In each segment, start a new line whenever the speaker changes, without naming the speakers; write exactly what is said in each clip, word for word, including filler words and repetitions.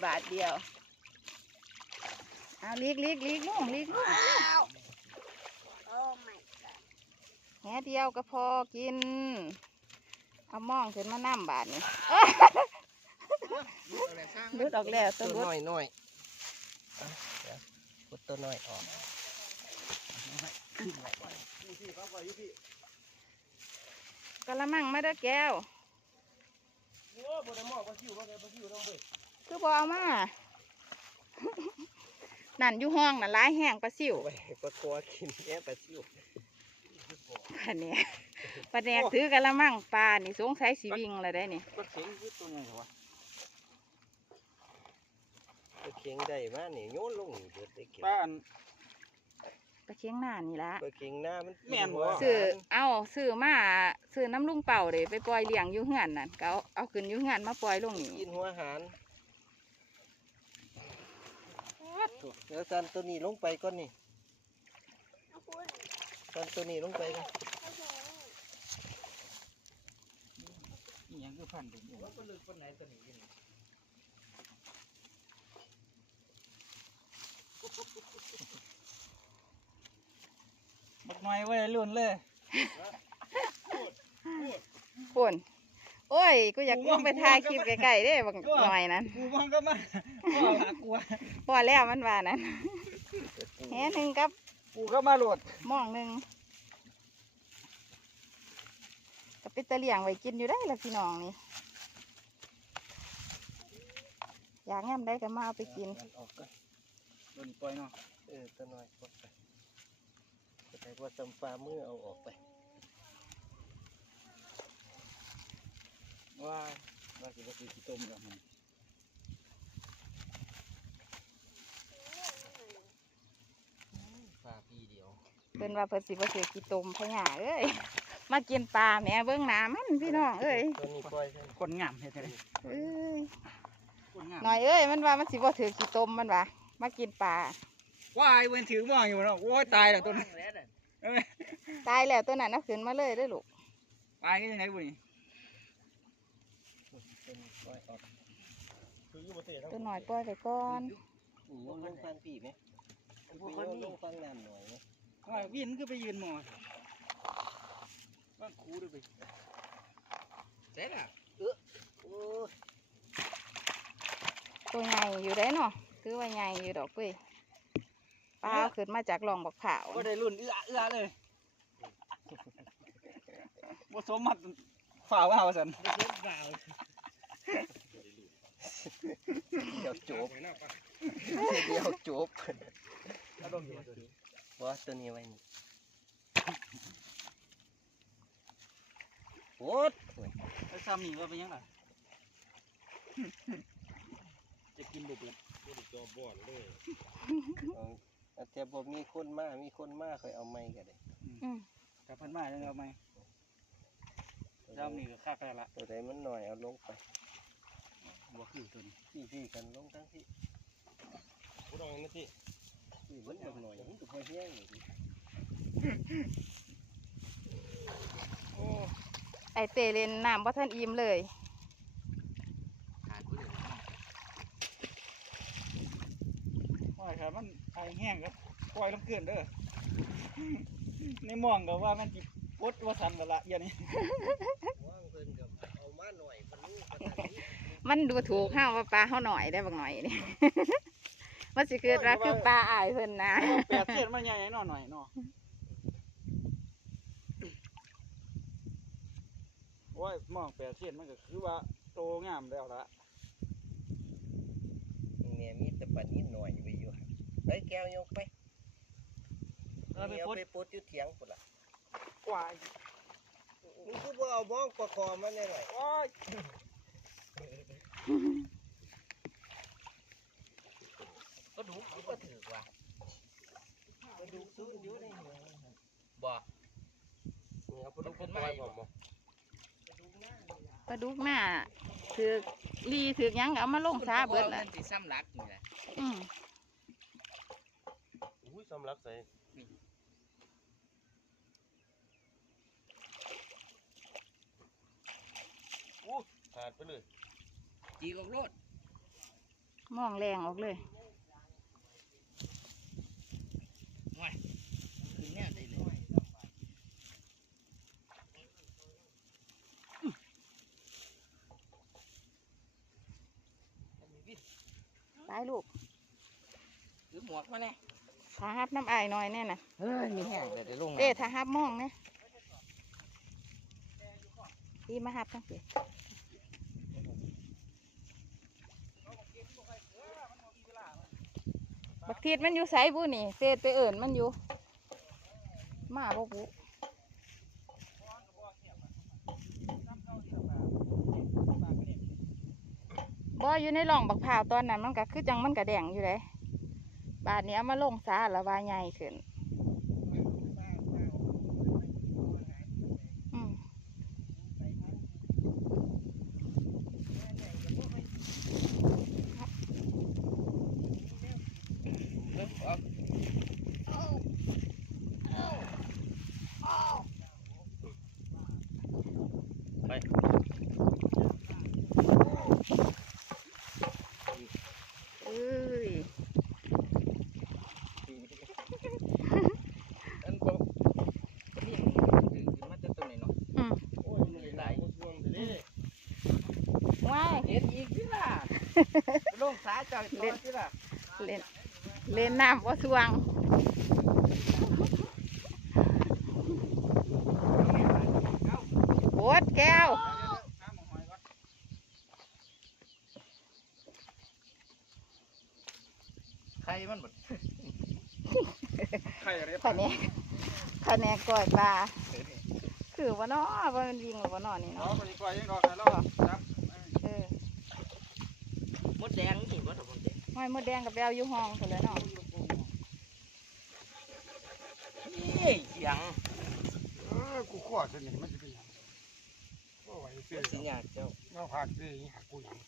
บาทเดียวเอาลีกลีกลีกลุงลีกลุง
โอ้ไม่
แหเดียวก็พอกินเอามองขึ้นมาน้ำบาทนี่ลุดออกแล้วตัว
น้อยน้อยกดตัวน้อยออก
กะละมังมาเด้อแก้วคือบ่เอามานั่นอยู่ห้องน่ะร้ายแห้งปลาซิว
ไปปลาคอกินแย่ปลาซิว
อันนี้ปลาแดกถือกะละมังปลานี่สงสัยสีวิ่งอะไรได้นี่
ปลาเข็งคือตัวไหนวะปลาเข็งได้มานี่โยนลงเดือดได้เก็บปลา
ปลาเค็งหน้านี่ละ
ปลาเข็งหน้ามัน
แม่นซื้อเอาซื้อมาซื้อน้ำลุงเป่าเลยไปปล่อยเลี้ยงอยู่เฮือนนั่นเขาเอาขึ้นอยู่เฮือนมาปล่อยลงนี่
กินหัวอาหารเดี๋ยวซันตัวนี้ลงไปก่อนนี่ซันตัวนี้ลงไปนะ
นี่ยังคือพันธุ์อยู่ว่าลึกคนไหนตัวนี้บักน้อยไว้ลุ่นเลย
ปุ่นโอ้ยกูอยากลงไปถ่ายคลิปไกลๆเด้บักน้อยนั้น
กูมันก็มาพ่อหากลัว
พอแล้วมันว่านั้นแหหนึ่งกับ
กูก็มาโหลด
มองหนึ่งกับปิตะเลียงไว้กินอยู่ได้ละพี่น้องนี่อยากง่ำได้ก็มาเอาไปกิน
โดนปล่อยเนาะ
เออตัวน้อยปลดไปแต่พอจำปลามือเอาออกไป
ว่าว่าสิว่าสิต้มกับมันปลาพี่เดียว
เป็นว่าเพิ่นสิบ่ซื้อกี่ต้มพะหยาเอ้ยมากินปลาแม่เบิ่งหน้ามันพี่น้องเอ้ย
ตัวนี้ปล่อย
คนงามเฮ็ดได้
เอ้ยหน่อยเอ้ยมันว่ามันสิบ่ถือกี่ต้มมันว่ามากินปลา
ว่ายเว้นถือม่วงอยู่เนาะโอ้ยตายแล้วตัวนั้น
ตายแล้วตัวนั้นเอาขึ้นมาเลยได้ลูก
ตายก็ยังไงบุญ
ตัวหน่อยปล่อยไปก่อน
ลงฟันปีไหมไปลงฟังน้ำหน่อยไหม
ว่าวิ่งคือไปยืนมอว่าคูด้วยไปเสร็จอ่ะเออโอ้
ตัวใหญ่อยู่ได้เนาะคือว่าใหญ่อยู่ดอกเว้ยปลาขึ้นมาจากหลองบักขาว
ก็ได้รุ่นเอื้อเอื้อเลยผสมมัดฝ่าว่าสัน
เดี๋ยวจบเดี๋ยวจบว่าตัวนี้ไว้นี่โอ๊ต
ไอ้ซ้ำนี่ว่าเป็นยังไงจะกินบุบเลยจอบ่อนเลย
แต่บ่มีคนมามีคนมาเคยเอาไม้กันเลย
กับพันมาจะเอาไม้ซ้ำนี่ก็ฆ่ากันละ
ตัวใดมันหน่อยเอาลงไป
บัวคือตัวนี้
พี่พี่กันลงทั้งที่
พูดเอาเงี้ยที่
พี่มันหน่อยมันตัวเฮี้ยง
ไอเตเล่นน้ำเพราะท่านอิ่มเลย
ว่าครับมันไอแห้งครับปล่อยลงเกินเด้อในมองกับว่ามันจิปดว่าสันกันละอย่างนี้
มันดูถูกห้าวว่าปลาเขาหน่อยได้บางหน่อยนี่มันสิเกิดว่าคือปลาอายเพิ่นนะ
แปดเส้นมันใหญ่หน่อยหน่อยเนาะโอ้ยมองแปดเส้นมันก็คือว่าโตงามแล้วละ
เนี่ยมีแต่ปลานิดหน่อยไปอยู่ไปแก้วยกไปเอาไปปดอยู่เถียงปุ่นละ
วาย
มึงคือว่าเอาบ้องประคอมันได้หน่อย
ว้าย
ก็ดูก็ถือว่าก็ดูซื้อเยอะได้เหรอบ่เนี่ยเอาปลาดุกขึ้นมาผมบ่
ปลาดุกหน้าถือรีถือยังเอามาลงซาเบิดแหละ
ซ้ำรักนี่แหละ
อืม
อุ้ยซ้ำรักใส่ขาดไปเลย
จีกรถ
มองแรงออกเลย
คือแน่ได้เลย
ไปลูก
ถือหมวกมาเนี่ย
ถ้าฮับน้ำอายหน่อยแน่น่ะ
เฮ้ยมีแห้งเลยเดี๋ยวลง
เด้ถ้าฮับมองเนี่ยดีมาฮับทั้งสิบักทีดมันอยู่ไสบุนี่เศษไปเอิ่นมันอยู่มาบ่บุบ่อยู่ในร่องบักพร้าวตอนนั้นมันก็คือจังมันก็แดงอยู่เลยบาดนี้เอามาลงซาแล้วว่าใหญ่ขึ้นอืม
เริ่มออกไป
เอ้ย
อันบอกนี่ถือมาจะตัวไหนเนาะ
อืม
โอ้ยเหนื่อยหลาย
ว้าย
เห็นอีกที่ล่ะลงสาจอยต่อที่ล่ะ
เล่นเล่นน้ำว่าสวงโบดแก้ว
ใครมันหมด
ไข่อะไร
คะแนนคะแนนก่อยปลาคือว่าน้อว่ามันยิงหรือว่าน้อนี่
เนาะ
เนาะ
ไปดีกว่ายังดอกแล้วจับ
เออ
มดแดงนี่ว่าถมดแดง
ห้อยมดแดงกับแบวอยู่ห้องกันเลยเนาะ
นี่เสียง
เออกูขอสนิทมันจะเป็นหยังก็ไหวเสีย
สิญาเจ้า
เราพากเสียหักกูหยัง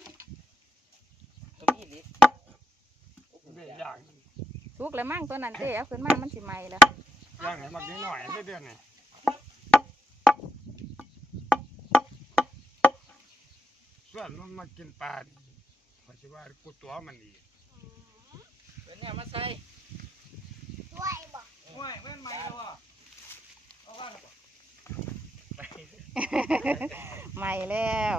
ตัวนี้ลิ
เบี้ยย่าง
สุกแล้วมั่งตัวนั้นเต้เอาขึ้นมามันสิไหมแล้ว
ย่างไหนมากินหน่อยไม่เดือนนี่ส่วนมันมากินปลาดิเพราะว่ากูตัวมันดี
เป็นเนี่ยมาใส่
ด้วยบอก
ห้วยแม่นไหมแล้วอ่ะเอาว่า
ไหมแล้ว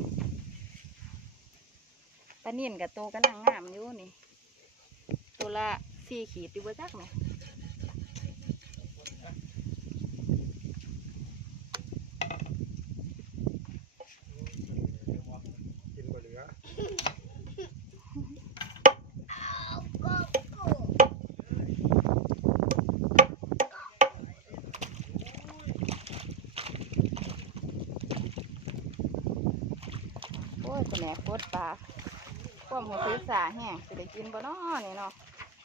ปลานิ่นกับโตกำลังงามอยู่นี่ตัวละสี่ขีดอยู่บ่จักไหม
กินบ่เหลือ
เอาก็กู
โอ้ยตัวแหนโคตรปลาความหัวศีรษะแห้งสิได้กินบ่น้อนี่เนาะ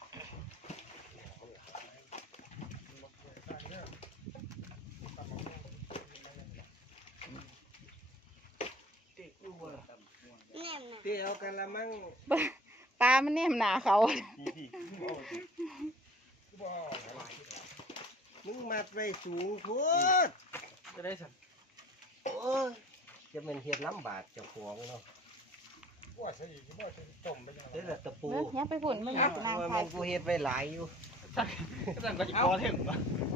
แน่นนะ
เตี้ยวกันละมั่ง
ปลามันเนี่ยมหนาเขา
มึงมาไปสูงพุด
จะได้สั่น
โอ้ยจะเป็นเห็ดล้ำบาดจะฟองเนาะ
กูว่าใส่อีกกูว่าจะต้มไปจัง
เด้อละตะปู
เนื้อยังไปฝุ่นมันยังนาง
ว่า
ไท
มั
ย
นกูเห็ดไว้หลายอยู่
สั่นก็จะคอเท่งวะ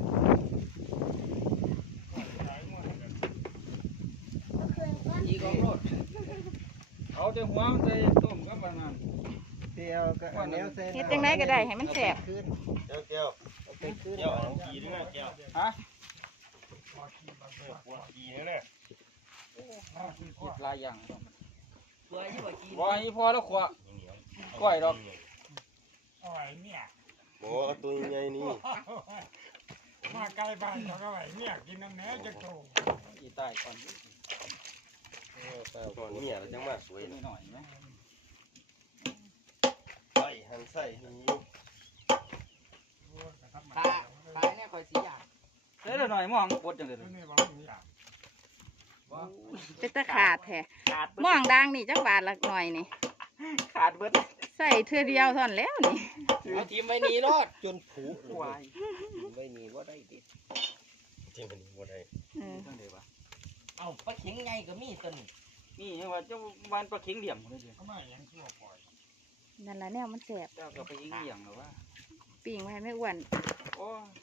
ก็คืนก็
อีกองโลด
เอาแต่หัวใส่ต้มกับปลานั่น
เตี้ยวก็อันแนวใส่
เฮ็ดจังไดก็ได้ให้มันแสบ
ขึ้น
เจ้าแก้ว
เอาไปขึ้น
แก้วเอากีด้วยนะแก้ว
ฮะ
เออปวดกีนี่แหละ
คิดหลายอย่าง
ตัวยี่ห้อกี
บ่ให้พอแล้วขวะ ก้อยดอก
เอาไว้เนี่ย
โอ้เอาตัวใหญ่นี่
มาใกล้บ้านเขาก็ไว้เนี่ยกินน้ำเนื้อจะโต
อีตายก่อน
เออไปเอาก่อนเนี่ยเราจังมาสวย
นิ
นะ
ดหน่อยไหม
ใส่หันใส่หี
ขาขาเนี่ยคอยสีอย่าง
เด้อหน่อยมองกดจังเลย
นี่บอกนี่อ่ะ
เป็นตะขาดแท้
ขาด
ม่วงดังนี่จักบาทละหน่อยนี่
ขาดเบิด
ใส่เทื่อเดียวเท่านั้นแล้วนี่
เอาทีมไว้นี่รอดจนผูกวายทีมไว้นี่ว่าได้ดิ
จริงมันนี่บ่ได้
เออ
จังได๋วะ
เอาปลาเข็งไงก็มีตัวนี้
นี่ยังว่าเจ้าวันปลาเข็งเหลี่ยมเลยเด้อ
ทำไมยังชั่วปล่อย
ม
นั่นละแนวมันแสบ
เจ้าก็ไปยิงเหี่ยงหรอวะ
ปิ่งไว้ไม่อ้วน
โอ้ย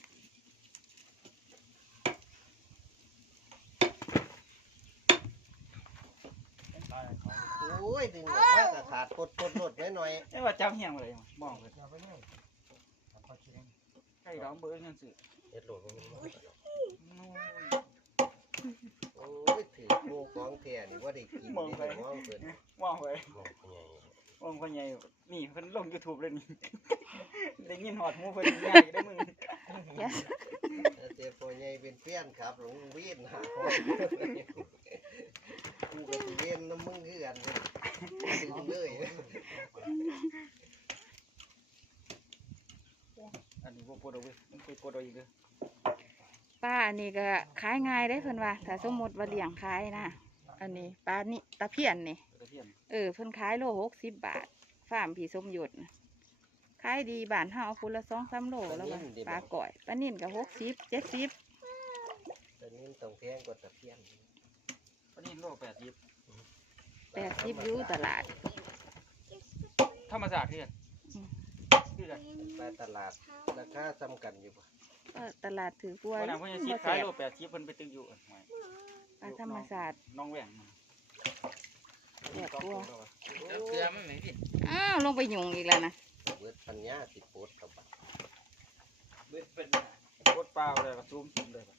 โอ้ยดึงออกมาก็ขาดปดปดหลดไว้หน่อย
นี่ว่าจับเหี่ยงอะไรมองเลย
อย่าไปเลยเอาไปกิน
ใกล้ร้องเบอร์นั่นสิ
เฮ็ดโหลดมันมา
นู่น
โอ้ยถือโมของแท้นี่ว่าได้กินนี่ได้มองเพิ่น
มองไป
มองเป็นไง
มองคนใหญ่นี่เพิ่นลง YouTube เลยนี่ ได้ยินหอดหูเพิ่นง่ายได้มึง
แต่พ่อใหญ่เป็นเพื่อนครับหลงเวียนหาของกูก็สิเวียนน้ำมึงคือกันดึงเลย
อันนี้บ่ปวดเอาเว้ยมันไปปวดเอาอีกเด้อ
ป้าอันนี้ก็ขายง่ายได้เพิ่นว่าถ้าสมมติว่าเลี้ยงขายนะอันนี้ปลานี่ตะเพียนนี่
ตะเพียน
เออเพิ่นขายโลหกสิบบาทฟาร์มผีสมหยุดน่ะขายดีบ้านเฮาเอาคนละสองสามโลแล้วว่าปลาก่อยปลานิ่นก็หกสิบเจ็ดสิบ
ตอนนี้ต้องแพงกว่าตะเพียน
อันนี้โลแปดสิบ
แปดสิบอยู่ตลาด
ธรรมศาสตร์เพื่อนคือกัน
ไปตลาดราคาซ้ำกันอยู่ป่ะ
ก็ตลาดถือกล้วย
วันนั้นเพิ่นจะคิด
บ่
ขาย
แซ่บ
โลแปดสิบเพิ่นไปตึกอยู่อันไหน
ปลาธรรมศาสตร์
น้องแหว่งมา
แซ่บกว่า
เกลือมันไม่ผิด
อ้าวลงไปยุงอีกแล้วนะ
เบิดปัญญาสิโพดกับบัด
เบ็ดเป็นโคตรเปล่าเลยก็ซูมกินเลย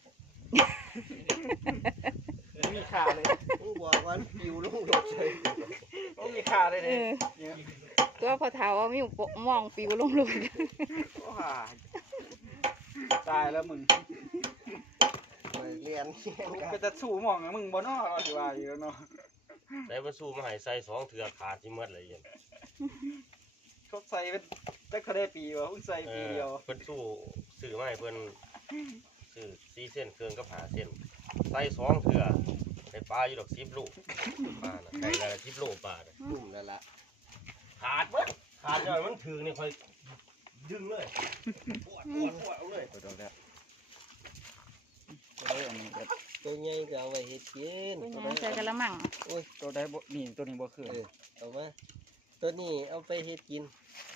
บ่มีขาเลย
กูบอกว่าปิวลงรถเลย
บ่มีขาเลย
เอ
เนี่ย
อตัวพอเท้าเอามิวโปะมองปิวลงเลย
โอ้ห่าตายแล้วมึง
ไปเรียนเฮียน
มึง
กัน
ไปจะสู้หมองอะมึงบ่เนาะสิว่าอยู่แล้วเนาะ
ได้มาสู้มาให้ใส่สองเถื่อขาดที่หมดเลยยัน
เขาใส่เป็นแต่เขาได้ปีวะเพิ่งใส่
เอ
ปี
อ
เดียว
เพิ่นสู้ซื้อมาให้เพิ่นซื้อสี่เส้นเครื่องกับหาเส้นใส่สองเถื่อได้ปลาอยู่ดอกสิบลูกปลาน่ะได้ละสิบโลปลาน่ะดุ่มแล้วล่ะขาดมั้ขาดจนมันถึงนี่ค่อยดึงเลยปวดปวดปวดเอาเลย
ตัวเดียวตัวได้อันนี้เด็ด
ตัวใหญ่ก็เอาไว้เฮ็ดกิน
เป็นยังใส่กระมัง
โอ้ย
ตัวได้บ่นี่ตัวนี้บ่คือ
เออเอามาตัวนี้เอาไปเฮ็ดกิน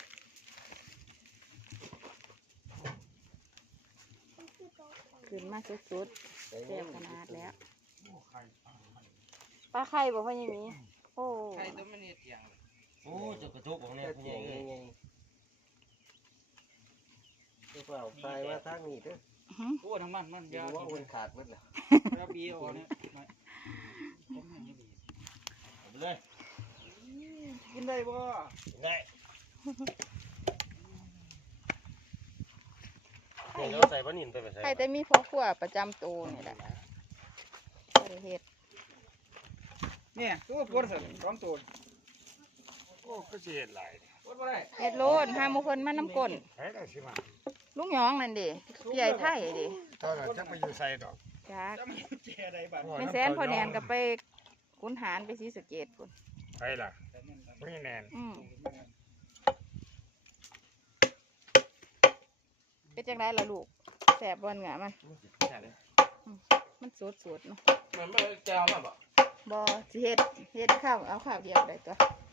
ขึ้นมาสุด
ใส่
ๆ
เงิ
เต็ม
น
ขนาดแล้วปลาไข่บอกว่ายังมีโอ้
ใครตัวมันเห็ดอย่าง
โอ้เจะกระจกของเนี่ยใหญ่ใหญ่ใหญ่เจ้าเปล่าตายมาทางนี้เด้อ
หึ
โอ้ทั้งมันมัน
ดู
ยาว
ว่ามันขาดหมดแล้ว
ยาวบีเอาเนี่ยไม่ผมเห็นนี่ดี
เอาไปเลย
กินได้บ่
ได้เนี่ยเราใส่ปลานิ่นไปไปใส่
ไข่แต่มีพ่อครัวประจำตัวนี่แหละบริเฮ็ด
เนี่ยตัวปวดสั่นสองตัว
โอ้ก็สิเฮ็ดหลาย
ปวดบ่ได้
เฮ็ดโลนห้ามุคนมาน้ำก้น
ใช้ได้สิมา
ลุงหยองนั่นดิพี่ใหญ่ไทยดิ
ตอนนั้นจะไปอยู่ใส่ดอก
จาก
จะไม่เจออะไรบ้าง
แม่แสนพอแนนก็ไปขุนหารไปศรีสะเกษพุ่น
ไปล่ะไม่แนน
อืมเป็นจังไดล่ะลูกแสบบ่เหงามันมันสดๆเนาะ
มันไม่แก้วมาบ่
บ่สิเฮ็ดเฮ็ดข้าวเอาข้าวเดียวได้ตัว